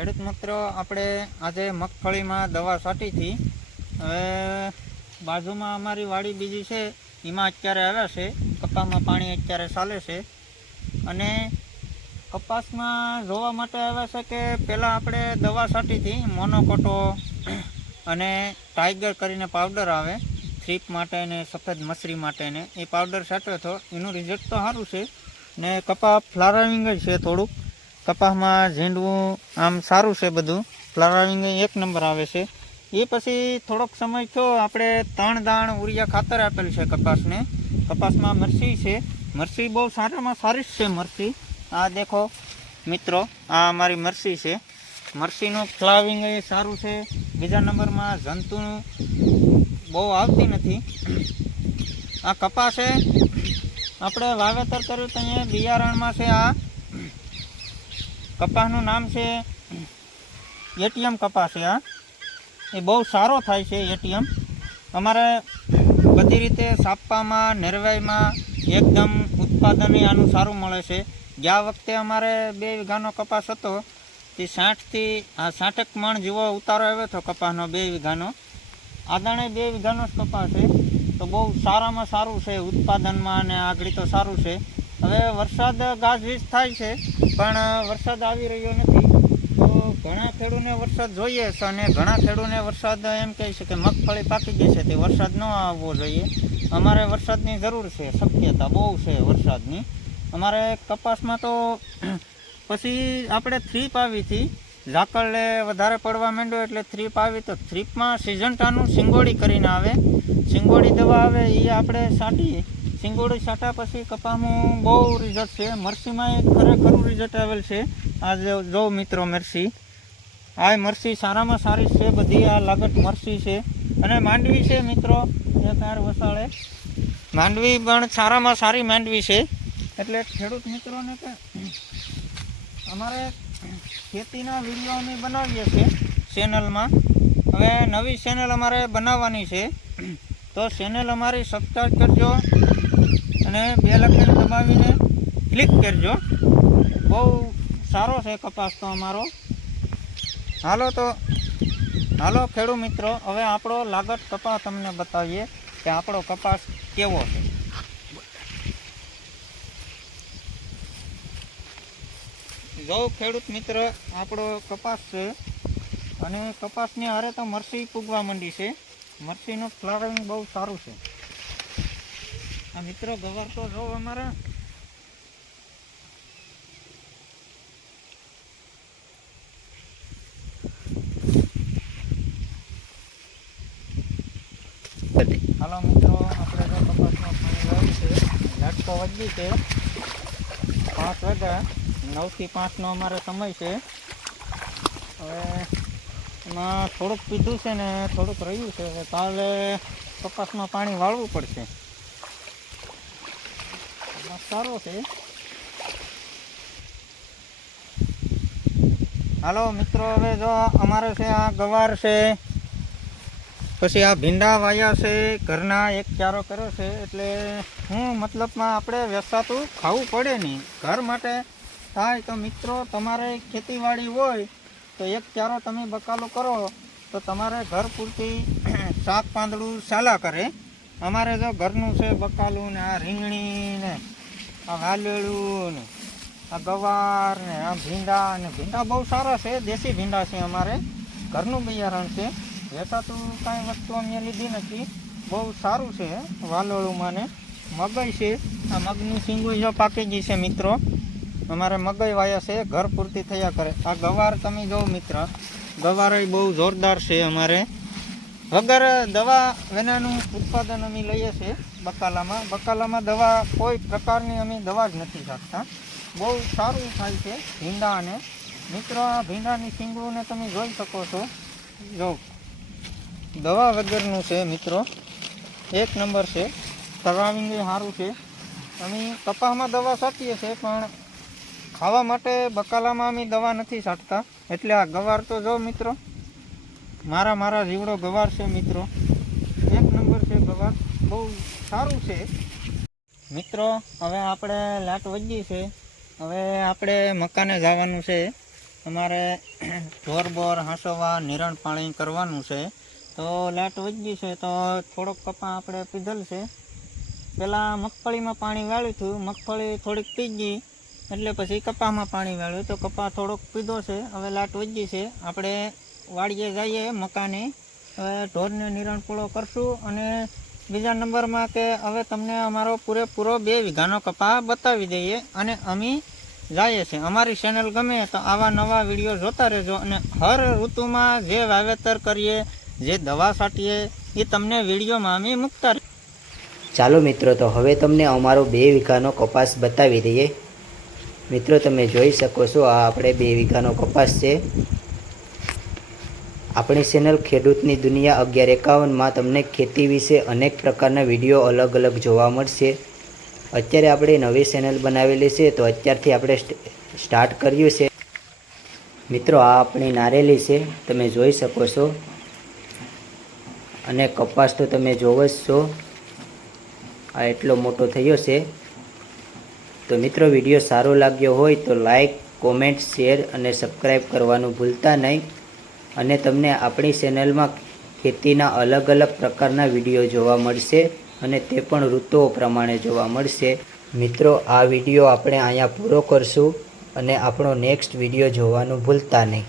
ખેડૂત મિત્રો, આપણે આજે મગફળીમાં દવા છાંટી હતી હવે બાજુમાં અમારી વાડી બીજી છે, એમાં અત્યારે આવ્યા છે, કપાસમાં પાણી અત્યારે ચાલે છે. અને કપાસમાં જોવા માટે આવ્યા છે કે પહેલાં આપણે દવા છાંટી હતી મોનોકોટો અને ટાઈગર કરીને પાવડર આવે, થ્રીપ માટે ને સફેદ મસરી માટે ને એ પાવડર છાંટ્યો હતો એનું રિઝલ્ટ તો સારું છે. ને કપા ફ્લાવરિંગ જ છે થોડુંક. કપાસમાં ઝીંડવું, આમ સારું છે બધું. ફ્લાવરિંગ એક નંબર આવે છે. એ પછી થોડોક સમય થયો, આપણે ત્રણ દાણ ઉરિયા ખાતર આપેલ છે કપાસને. કપાસમાં મરસી છે. મરસી બહુ સારામાં સારી જ છે મરસી. આ દેખો, મિત્રો, આ અમારી મરસી છે. મરસીનું ફ્લાવિંગ એ સારું છે. બીજા નંબરમાં જંતુનું બહુ આવતી નથી. આ કપાસ આપણે વાવેતર કર્યું તો અહીંયા બિયારણમાં છે આ કપાસનું નામ છે એટીએમ કપાસ છે આ એ બહુ સારો થાય છે એટીએમ. અમારે બધી રીતે સાપામાં નેરવાઈમાં એકદમ ઉત્પાદન આનું સારું મળે છે. ગયા વખતે અમારે બે વીઘાનો કપાસ હતો, તે સાઠથી સાઠેક મણ જેવો ઉતારો આવ્યો હતો કપાસનો બે વીઘાનો. આદાણે બે વીઘાનો જ કપાસ છે. તો બહુ સારામાં સારું છે, ઉત્પાદનમાં અને આગળ તો સારું છે. હવે વરસાદ ગાજવીજ થાય છે, પણ વરસાદ આવી રહ્યો નથી. તો ઘણા ખેડૂને વરસાદ જોઈએ છે અને ઘણા ખેડૂને વરસાદ એમ કહે છે કે મગફળી પાકી ગઈ છે, તે વરસાદ ન આવવો જોઈએ. અમારે વરસાદની જરૂર છે, શક્યતા બહુ છે વરસાદની. અમારે કપાસમાં તો, પછી આપણે થ્રીપ આવી હતી. ઝાકળે વધારે પડવા માંડ્યો એટલે થ્રીપ આવી તો થ્રીપમાં સિઝન્ટાનું સિંગોડી કરીને આવે. સિંગોડી દવા આવે એ આપણે છાંટીએ સિંગોડી છાંટા પછી કપાસનું બહુ રિઝલ્ટ છે. મરસીમાં ખરેખરું રિઝલ્ટ આવેલ છે. આ જો- મિત્રો મરસી આ મરસી, સારામાં સારી છે. બધી આ લાગત મરસી છે. અને માંડવી છે મિત્રો, એક હાર વસાળે. માંડવી પણ સારામાં સારી માંડવી છે. એટલે ખેડૂત મિત્રોને કે અમારે ખેતીના વીડિયો અમે બનાવીએ છીએ ચેનલમાં. હવે નવી ચેનલ અમારે બનાવવાની છે. તો ચેનલ અમારી સબસ્ક્રાઈબ કરજો. અને બે લખીને દબાવીને ક્લિક કરજો. બહુ સારો છે કપાસ તો અમારો. હાલો તો, હાલો ખેડૂત મિત્રો, હવે આપણો લાગત કપાસ તમને બતાવીએ કે આપણો કપાસ કેવો છે. જો ખેડૂત મિત્ર, આપણો કપાસ છે અને કપાસની હારે તો મરસી પૂગવા માંડી છે. મરસીનું ફ્લાવરિંગ બહુ સારું છે. મિત્રો ગવર તો જો અમારા. હાલો મિત્રો, આપણે જો કપાસમાં પાણી છે. ઝાટકો વધી છે. પાંચ વાગ્યા. નવથી પાંચનો અમારે સમય છે. હવે એમાં થોડુંક પીધું છે ને થોડુંક રહ્યું છે. કાલે કપાસમાં પાણી વાળવું પડશે. સારો છે. હાલો મિત્રો, હવે જો અમારે છે, આ ગવાર છે, પછી આ ભીંડા વાયા છે, ઘરના એક ચારો કર્યો છે, એટલે હું મતલબમાં આપણે વેસાતું ખાવું પડે નહીં. ઘર માટે થાય તો મિત્રો, તમારે ખેતીવાડી હોય તો એક ચારો તમે બકાલો કરો, તો તમારે ઘર પૂરતી શાક પાંદડું ચાલા કરે. અમારે જો ઘરનું છે બકાલું ને આ રીંગણી ને આ વાલેડું ને. આ ગવાર ને, આ ભીંડા ને. ભીંડા બહુ સારા છે, દેશી ભીંડા છે અમારે. ઘરનું બિયારણ છે. વેતા તો કાંઈ વસ્તુ અમે લીધી નથી. બહુ સારું છે વાલોળુંમાં ને. મગઈ છે. આ મગની સિંગું જો પાકી ગઈ છે મિત્રો. અમારે મગઈ વાયા છે, ઘર પૂરતી થયા કરે. આ ગવાર તમે જોવો મિત્ર. ગવાર બહુ જોરદાર છે અમારે. વગર દવા વેનાનું ઉત્પાદન અમે લઈએ છીએ બકાલામાં. બકાલામાં દવા કોઈ પ્રકારની અમે દવા જ નથી રાખતા. બહુ સારું થાય છે ભીંડા અને. મિત્રો, આ ભીંડાની શીંગડુંને તમે જોઈ શકો છો. જો, દવા વગરનું છે મિત્રો. એક નંબર છે. તરાવીને સારું છે. અમે કપાસમાં દવા છાંટીએ છીએ, પણ ખાવા માટે બકાલામાં અમે દવા નથી છાંટતા. એટલે આ ગવાર તો જો મિત્રો મારા મારા રીવડો ગવાર છે મિત્રો. એક નંબર છે ગવાર. બહુ સારું છે. મિત્રો, હવે આપણે લાટ વજી છે. હવે આપણે મકાને જવાનું છે. અમારે ઢોર, બોર, હાંસવા, નિરણ પાણી કરવાનું છે. તો લાટ વજી છે તો થોડોક કપા આપણે પીધેલ છે. પહેલાં મગફળીમાં પાણી વાળ્યું હતું. મગફળી થોડીક પીજી એટલે પછી કપામાં પાણી વાળ્યું. તો કપા થોડોક પીધો છે. હવે લાટ વજી છે. આપણે વાડીએ જઈએ મકાને. હવે ઢોરને નિરણ પૂળો કરશું અને બીજા નંબરમાં કે હવે તમને અમારો પૂરેપૂરો બે વીઘાનો કપા બતાવી દઈએ અને અમે જઈએ છીએ. અમારી ચેનલ ગમે તો આવા નવા વીડિયો જોતા રહેજો અને હર ઋતુમાં જે વાવેતર કરીએ, જે દવા છાંટીએ, એ તમને વિડીયોમાં અમે મૂકતા. ચાલો મિત્રો, તો હવે તમને અમારો બે વીઘાનો કપાસ બતાવી દઈએ. મિત્રો, તમે જોઈ શકો છો, આ આપણે બે વીઘાનો કપાસ છે. આપણી ચેનલ ખેડૂતની દુનિયા અગિયાર એકાવનમાં તમને ખેતી વિશે અનેક પ્રકારના વીડિયો અલગ અલગ જોવા મળશે. અત્યારે આપણે નવી ચેનલ બનાવેલી છે, તો અત્યારથી આપણે સ્ટાર્ટ કર્યું છે. મિત્રો, આ આપણી નારેલી છે, તમે જોઈ શકો છો. અને કપાસ તો તમે જોવો જ છો. આ એટલો મોટો થયો છે. તો મિત્રો વીડિયો સારો લાગ્યો હોય તો લાઈક કોમેન્ટ શેર અને સબસ્ક્રાઈબ કરવાનું ભૂલતા નહીં. અને તમને આપણી ચેનલમાં ખેતીના અલગ અલગ પ્રકારના વીડિયો જોવા મળશે અને તે પણ ઋતુઓ પ્રમાણે જોવા મળશે. મિત્રો, આ વીડિયો આપણે અહીંયા પૂરો કરશું અને આપણો નેક્સ્ટ વીડિયો જોવાનું ભૂલતા નહીં.